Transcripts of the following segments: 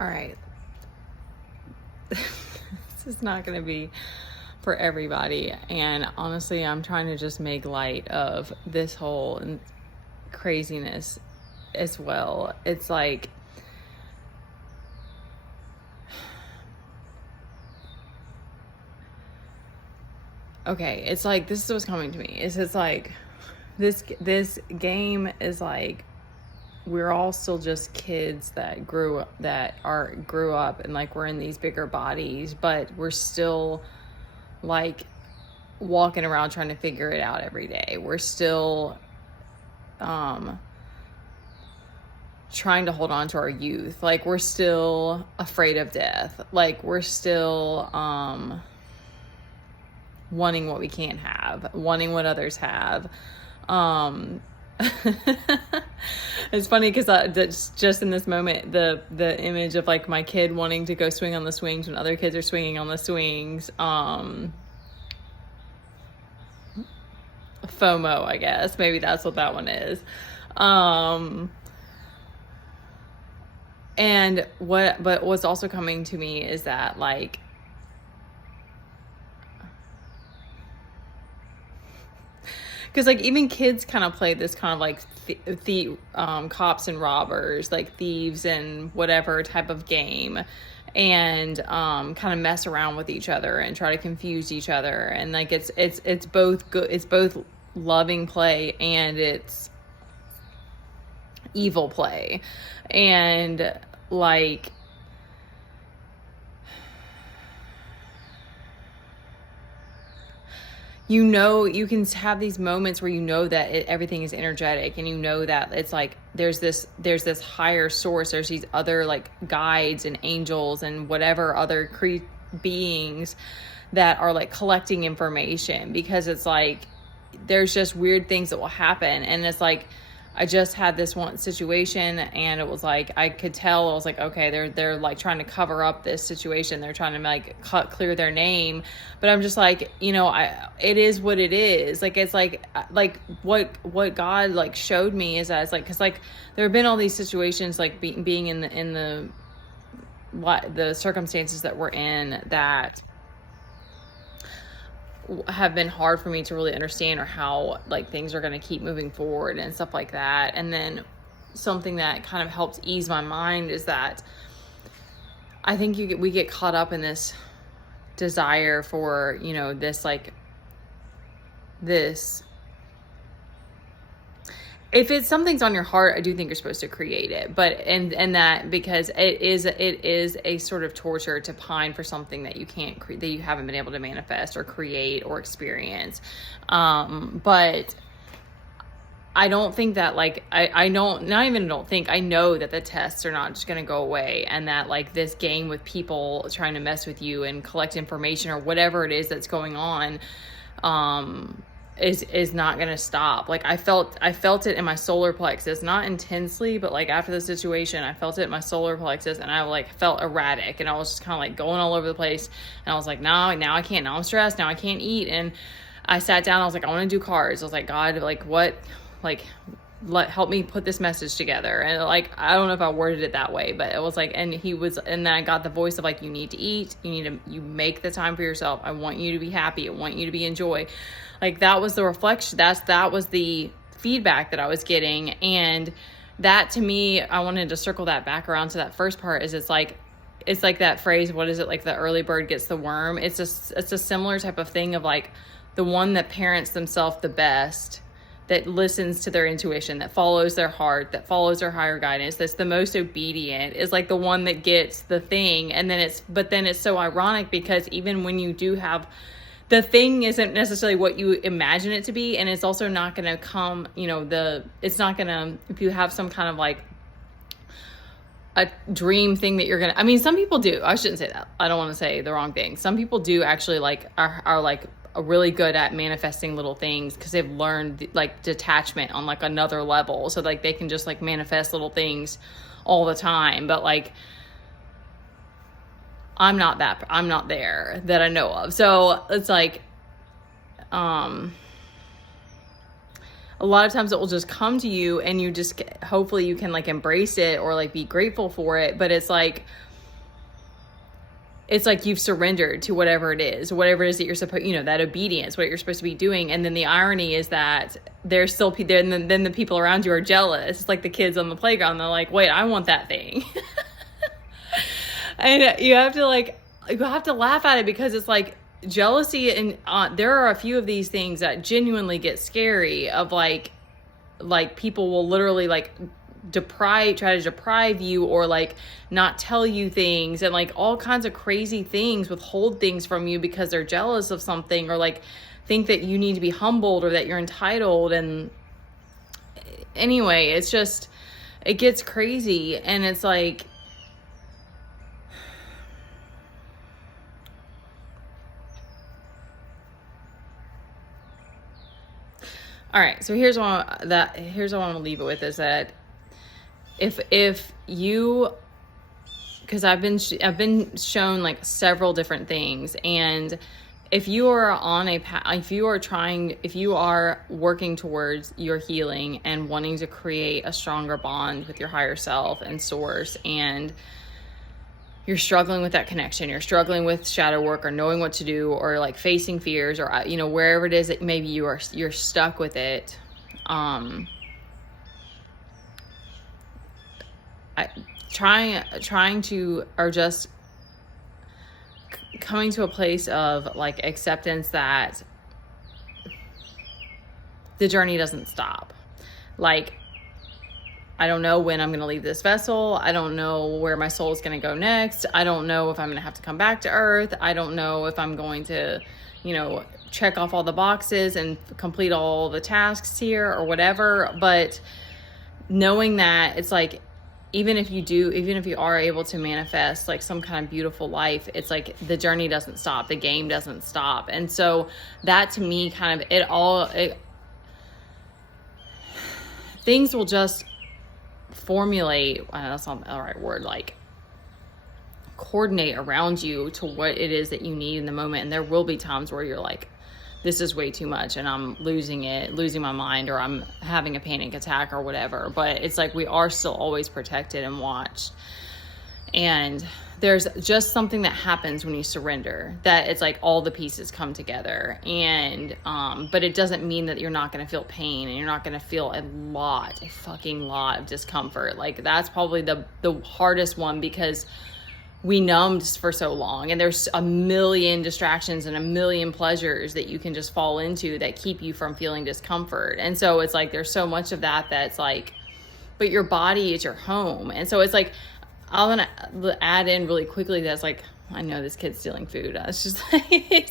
All right. This is not going to be for everybody. And honestly, I'm trying to just make light of this whole craziness as well. It's like, okay, it's like, this is what's coming to me. It's like, this game is like, we're all still just kids that grew up and like we're in these bigger bodies, but we're still like walking around trying to figure it out every day. We're still trying to hold on to our youth. Like we're still afraid of death. Like we're still wanting what we can't have, wanting what others have. It's funny because just in this moment, the image of like my kid wanting to go swing on the swings when other kids are swinging on the swings. FOMO, I guess. Maybe that's what that one is. But what's also coming to me is that like, because like even kids kind of play this kind of like cops and robbers, like thieves and whatever type of game, and kind of mess around with each other and try to confuse each other, and like it's both good, it's both loving play and it's evil play, and like you can have these moments where that everything is energetic, and that it's like there's this higher source, there's these other like guides and angels and whatever other beings that are like collecting information, because it's like there's just weird things that will happen, and it's like I just had this one situation, and it was like I could tell, I was like, okay, they're like trying to cover up this situation, they're trying to like clear their name, but I'm just like, it is what it is. Like it's like what God like showed me is that it's like, because like there have been all these situations like being in the circumstances that we're in that have been hard for me to really understand, or how like things are going to keep moving forward and stuff like that. And then something that kind of helps ease my mind is that I think we get caught up in this desire for, this like this, if it's something's on your heart, I do think you're supposed to create it, but and that, because it is a sort of torture to pine for something that you can't that you haven't been able to manifest or create or experience. But I don't think that like I know that the tests are not just going to go away, and that like this game with people trying to mess with you and collect information or whatever it is that's going on is not going to stop. Like I felt it in my solar plexus, not intensely, but like after the situation, I felt it in my solar plexus, and I like felt erratic, and I was just kind of like going all over the place, and I was like, now I can't, now I'm stressed, now I can't eat. And I sat down, I was like, I want to do cards. I was like, God, like what, like help me put this message together. And like, I don't know if I worded it that way, but it was like, and then I got the voice of like, you need to eat, you make the time for yourself. I want you to be happy. I want you to be in joy. Like that was the reflection. That was the feedback that I was getting. And that to me, I wanted to circle that back around to that first part, is it's like that phrase, what is it? Like the early bird gets the worm. It's a similar type of thing of like the one that parents themselves the best, that listens to their intuition, that follows their heart, that follows their higher guidance, that's the most obedient, is like the one that gets the thing. And then it's so ironic, because even when you do have, the thing isn't necessarily what you imagine it to be, and it's also not going to come, it's not going to, if you have some kind of like a dream thing that you're going to, I mean, some people do, I shouldn't say that, I don't want to say the wrong thing. Some people do actually like, are like really good at manifesting little things, because they've learned like detachment on like another level, so like they can just like manifest little things all the time. But like I'm not there that I know of. So it's like a lot of times it will just come to you, and you just hopefully you can like embrace it or like be grateful for it. But it's like it's like you've surrendered to whatever it is that you're supposed, that obedience, what you're supposed to be doing. And then the irony is that there's still there, and then the people around you are jealous. It's like the kids on the playground. They're like, wait, I want that thing. And you have to laugh at it, because it's like jealousy. And there are a few of these things that genuinely get scary, of like people will literally try to deprive you, or not tell you things, and all kinds of crazy things, withhold things from you because they're jealous of something, or think that you need to be humbled, or that you're entitled. And anyway, it's just, it gets crazy. And it's like, all right, so here's what I want to leave it with, is that if you, because I've been shown several different things, and if you are on a path, if you are working towards your healing and wanting to create a stronger bond with your higher self and source, and you're struggling with that connection, you're struggling with shadow work, or knowing what to do, or facing fears, or wherever it is that maybe you're stuck with it, trying to, or just coming to a place of acceptance that the journey doesn't stop. I don't know when I'm going to leave this vessel. I don't know where my soul is going to go next. I don't know if I'm going to have to come back to earth. I don't know if I'm going to, check off all the boxes and complete all the tasks here, or whatever. But knowing that it's even if you are able to manifest some kind of beautiful life, it's the journey doesn't stop, the game doesn't stop. And so that, to me, kind of things will just formulate, that's not the right word, coordinate around you to what it is that you need in the moment. And there will be times where you're this is way too much, and I'm losing my mind, or I'm having a panic attack, or whatever. But it's we are still always protected and watched. And there's just something that happens when you surrender, that it's all the pieces come together. And but it doesn't mean that you're not going to feel pain, and you're not going to feel a fucking lot of discomfort. That's probably the hardest one, because we numbed for so long, and there's a million distractions and a million pleasures that you can just fall into that keep you from feeling discomfort. And so it's there's so much of that's but your body is your home. And so it's I want to add in really quickly, that's I know this kid's stealing food. It's just every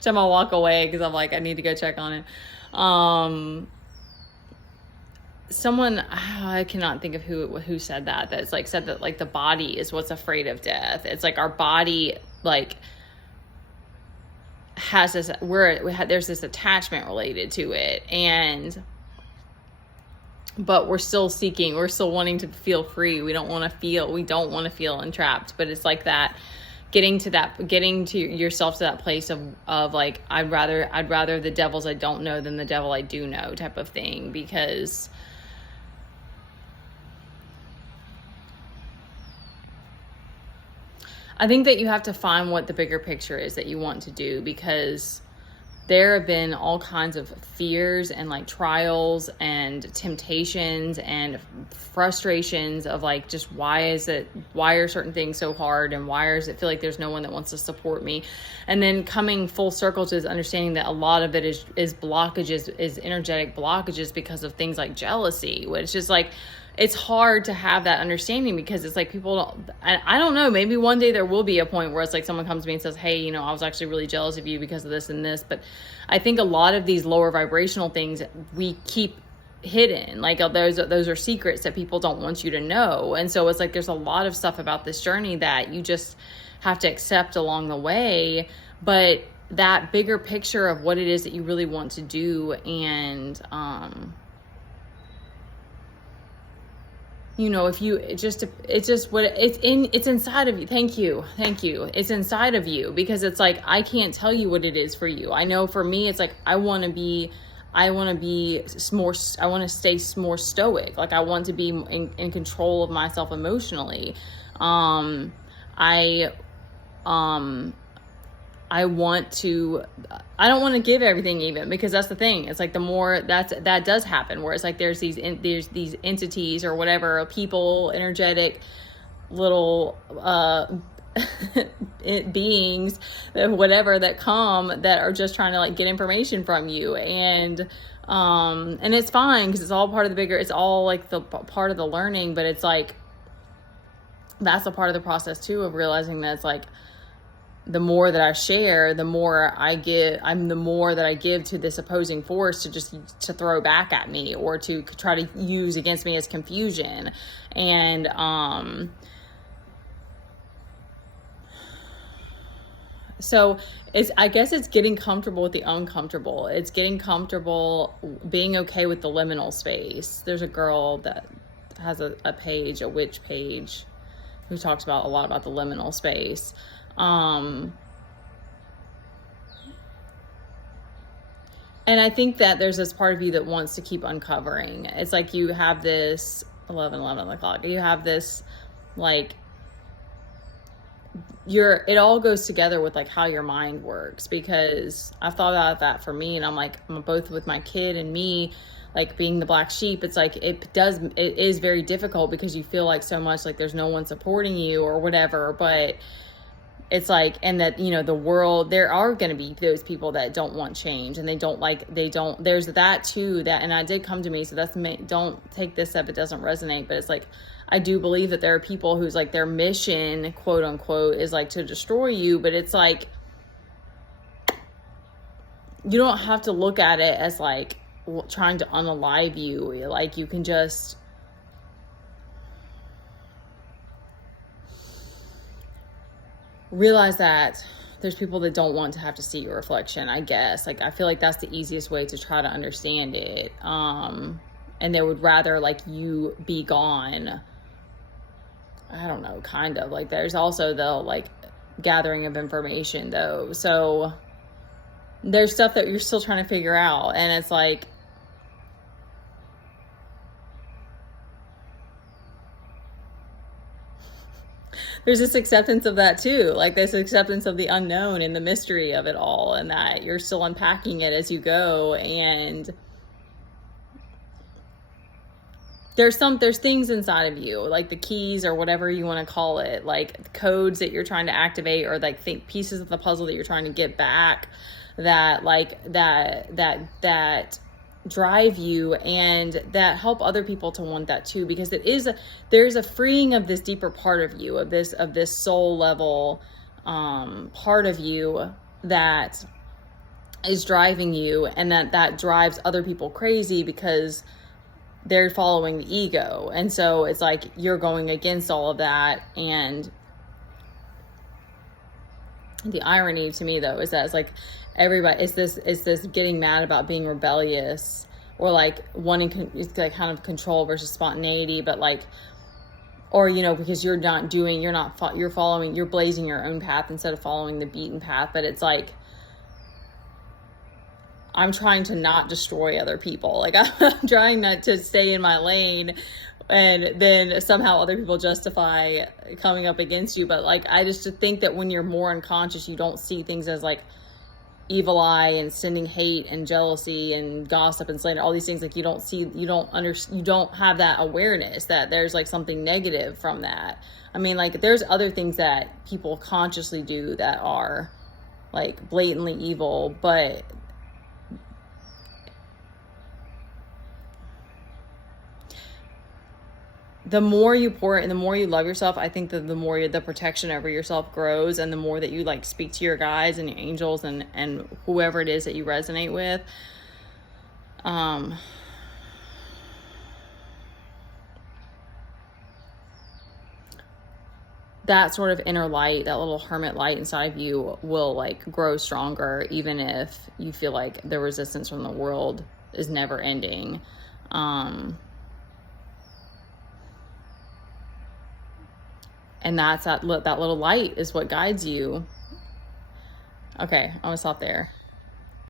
time I walk away, because I'm I need to go check on it. Someone, I cannot think of who said that. That's said that the body is what's afraid of death. It's our body has this, there's this attachment related to it, but we're still wanting to feel free. We don't want to feel entrapped. But it's that getting to yourself to that place of I'd rather the devils I don't know than the devil I do know type of thing. Because I think that you have to find what the bigger picture is that you want to do, because there have been all kinds of fears and trials and temptations and frustrations of just why are certain things so hard, and why does it feel like there's no one that wants to support me? And then coming full circle to this understanding that a lot of it is blockages, is energetic blockages, because of things like jealousy, which is it's hard to have that understanding, because it's people don't, I don't know, maybe one day there will be a point where it's someone comes to me and says, hey, I was actually really jealous of you because of this and this. But I think a lot of these lower vibrational things we keep hidden. Those are secrets that people don't want you to know. And so it's there's a lot of stuff about this journey that you just have to accept along the way. But that bigger picture of what it is that you really want to do, and if you it's inside of you. Thank you. It's inside of you, because it's I can't tell you what it is for you. I know for me, it's I want to stay more stoic. I want to be in control of myself emotionally. I I don't want to give everything even, because that's the thing. It's like the more that does happen, where it's like there's these entities or whatever, people, energetic little beings, whatever, that come, that are just trying to like get information from you, and it's fine, because it's all part of the bigger, it's all like the part of the learning, but it's like that's a part of the process too, of realizing that it's like the more that I share, the more I give. The more that I give to this opposing force to throw back at me, or to try to use against me as confusion. And so I guess it's getting comfortable with the uncomfortable. It's getting comfortable being okay with the liminal space. There's a girl that has a page, a witch page, who talks a lot about the liminal space. And I think that there's this part of you that wants to keep uncovering. It's like you have this 11 o'clock. You have this, like, it all goes together with like how your mind works, because I've thought about that for me, and I'm both with my kid and me, like being the black sheep. It's like it is very difficult, because you feel like so much like there's no one supporting you or whatever, but it's like, and that, the world, there are going to be those people that don't want change, and there's that too, and I did come to me, so don't take this if it doesn't resonate, but it's like, I do believe that there are people whose like their mission, quote unquote, is like to destroy you, but it's like, you don't have to look at it as like trying to unalive you. Like, you can just realize that there's people that don't want to have to see your reflection, I guess. Like, I feel like that's the easiest way to try to understand it. And they would rather like you be gone. I don't know, kind of. Like, there's also the like gathering of information though. So there's stuff that you're still trying to figure out, and it's like, there's this acceptance of that too, like this acceptance of the unknown and the mystery of it all, and that you're still unpacking it as you go. And there's things inside of you, like the keys or whatever you want to call it, like codes that you're trying to activate, or like pieces of the puzzle that you're trying to get back, that drive you, and that help other people to want that too, because there's a freeing of this deeper part of you, of this soul level part of you that is driving you, and that drives other people crazy, because they're following the ego. And so it's like you're going against all of that. And the irony to me though is that it's like everybody, it's this getting mad about being rebellious, or like wanting like kind of control versus spontaneity, but like, or because you're blazing your own path instead of following the beaten path. But it's like, I'm trying to not destroy other people. Like, I'm trying not to stay in my lane, and then somehow other people justify coming up against you. But like, I just think that when you're more unconscious, you don't see things as like evil eye and sending hate and jealousy and gossip and slander, all these things. Like, you don't have that awareness that there's like something negative from that. I mean, like, there's other things that people consciously do that are like blatantly evil, but the more you pour and the more you love yourself, I think that the more the protection over yourself grows, and the more that you like speak to your guides and your angels and whoever it is that you resonate with. That sort of inner light, that little hermit light inside of you will like grow stronger, even if you feel like the resistance from the world is never ending. And that's that little light is what guides you. Okay, I'm gonna stop there.